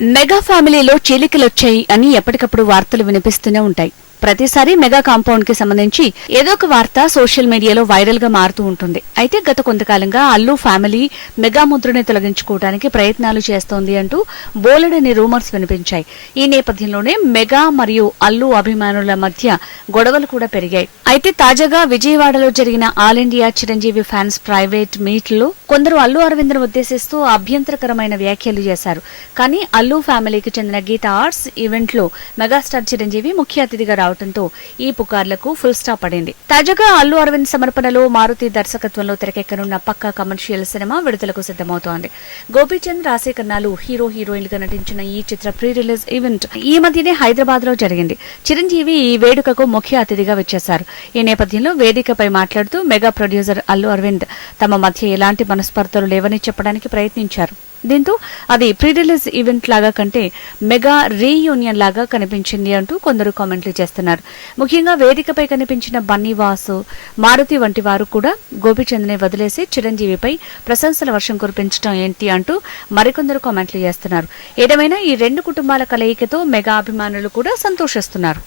Mega ఫ్యామిలీలో చీలికలొచ్చాయి అని ఎప్పటికప్పుడు వార్తలు వినిపిస్తూనే ఉంటాయి. ప్రతిసారి మెగా కాంపౌండ్కి సంబంధించి ఏదో ఒక వార్త సోషల్ మీడియాలో వైరల్గా మారుతూ ఉంటుంది. అయితే గత కొంతకాలంగా అల్లు ఫ్యామిలీ మెగా ముద్రని తొలగించుకోవడానికి ప్రయత్నాలు చేస్తోంది అంటూ బోలెడని రూమర్స్ వినిపించాయి. ఈ నేపథ్యంలోనే మెగా మరియు అల్లు అభిమానుల మధ్య గొడవలు కూడా పెరిగాయి. అయితే తాజాగా విజయవాడలో జరిగిన all India Chiranjeevi fans private మీట్లో కొందరు అల్లు అరవింద్ను ఉద్దేశిస్తూ అభ్యంతరకరమైన వ్యాఖ్యలు చేశారు. కానీ అల్లు ఫ్యామిలీకి చెందిన గీత ఆర్ట్స్ ఈవెంట్లో మెగాస్టార్ చిరంజీవి ముఖ్య అతిథిగా రావడంతో ఈ పుకార్లకు ఫుల్ స్టాప్ పడింది. తాజాగా అల్లు అరవింద్ సమర్పణలో మారుతి దర్శకత్వంలో తెరకెక్కనున్న పక్కా కమర్షియల్ సినిమా విడుదలకు సిద్దమవుతోంది గోపీచంద్ రాశికన్నాలు హీరో హీరోయిన్లుగా నటించిన ఈ చిత్ర ప్రీ రిలీజ్ ఈవెంట్ ఈ మధ్యనే హైదరాబాద్లో జరిగింది. చిరంజీవి ఈ వేడుకకు ముఖ్య అతిథిగా వచ్చేశారు. ఈ నేపథ్యంలో వేదికపై మాట్లాడుతూ మెగా ప్రొడ్యూసర్ అల్లు అరవింద్ తమ మధ్య ఎలాంటి మనస్పర్ధలు లేవని చెప్పడానికి ప్రయత్నించారు. దీంతో అది ప్రీ రిలీజ్ ఈవెంట్ లాగా కంటే మెగా రీయూనియన్ లాగా కనిపించింది అంటూ కొందరు కామెంట్లు చేస్తున్నారు. ముఖ్యంగా వేదికపై కనిపించిన బన్నీ వాసు మారుతి వంటి వారు కూడా గోపిచంద్ని వదిలేసి చిరంజీవిపై ప్రశంసల వర్షం కురిపించడం ఏంటి అంటూ మరికొందరు కామెంట్లు చేస్తున్నారు. ఏదేమైనా ఈ రెండు కుటుంబాల కలయికతో మెగా అభిమానులు కూడా సంతోషిస్తున్నారు.